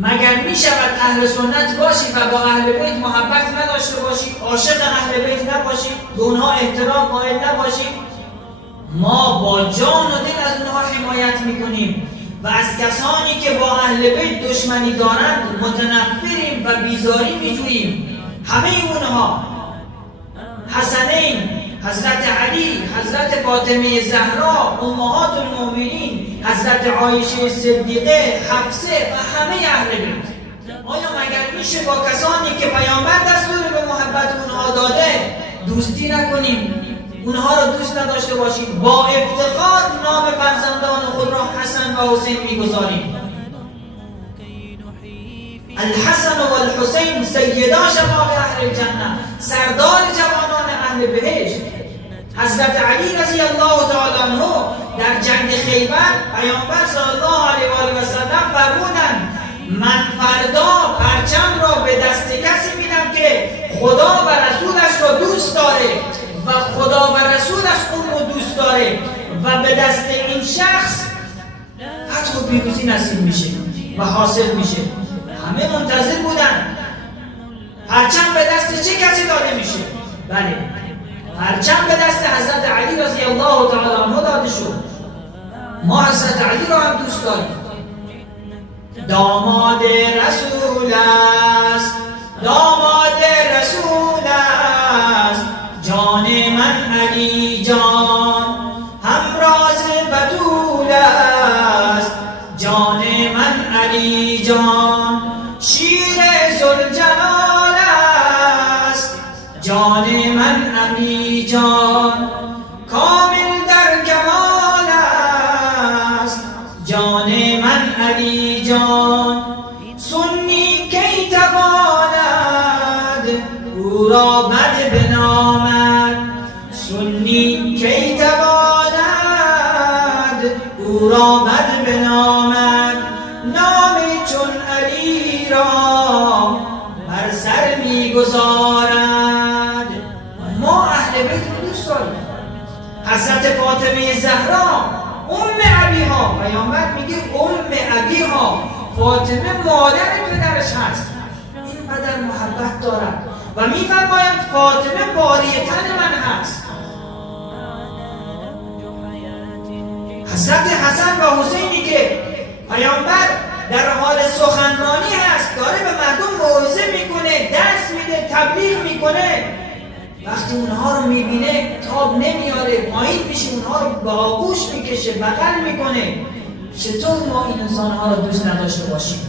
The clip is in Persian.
مگر می شود اهل سنت باشی و با اهل بیت محبت نداشته باشی، عاشق اهل بیت نباشی، به اونها احترام قائل نباشی؟ ما با جان و دل از اونها حمایت میکنیم و از کسانی که با اهل بیت دشمنی دارند متنفریم و بیزاری میجوییم. همه اونها، حسنین، حضرت علی، حضرت فاطمه زهرا، امهات المؤمنین، حضرت عایشه صدیقه، حفصه و همه اهل بیت. آیا مگر میشه با کسانی که پیامبر دستور به محبت اونها داده دوستی نکنیم، اونها رو دوست نداشته باشیم، با افتخار نام فرزندان خود را حسن و حسین میگذاریم؟ الحسن و الحسین سیدا شباب اهل الجنه، سردار جوانان اهل بهشت. حضرت علی رضی الله تعالی عنه در جنگ خیبر پیامبر صلی الله علیه و آله و سلم فرمودند من فردا پرچم را به دست کسی میدم که خدا و رسولش را دوست داره و خدا و رسولش اون رو دوست داره و به دست این شخص فتح و پیروزی نصیب میشه و حاصل میشه. همه منتظر بودن پرچم به دست چه کسی داده میشه؟ بله، پرچم به دست حضرت علی رضی الله تعالی عنه داده شد. ما حضرت علی را هم دوست داریم. داماد رسول است، داماد رسول است، جان من علی جان همراز بتول است، جان من علی جان شیر ذوالجلال است، جان من علی جان کامل در کمال است، جان من علی جان سنی کی تواند او را بد بنامد، سنی کی تواند او را بد بنامد، نام چون علی را بر سر میگذارد. ما اهل بیت رو دوست داریم. حضرت فاطمه زهرا ام ابیها، پیامبر میگه ام ابیها، فاطمه مادر پدرش هست، اینقدر محبت دارد و میفرمایند فاطمه باری تن من هست. حضرت حسن و حسینی که پیامبر در حال سخنرانی هست، داره به مردم موعظه میکنه، درس میده، تبلیغ میکنه، وقتی اونها رو میبینه تاب نمیاره، پایین میشه، اونها رو به آغوش میکشه، بغل میکنه. چطور ما این انسانها رو دوست نداشته باشیم؟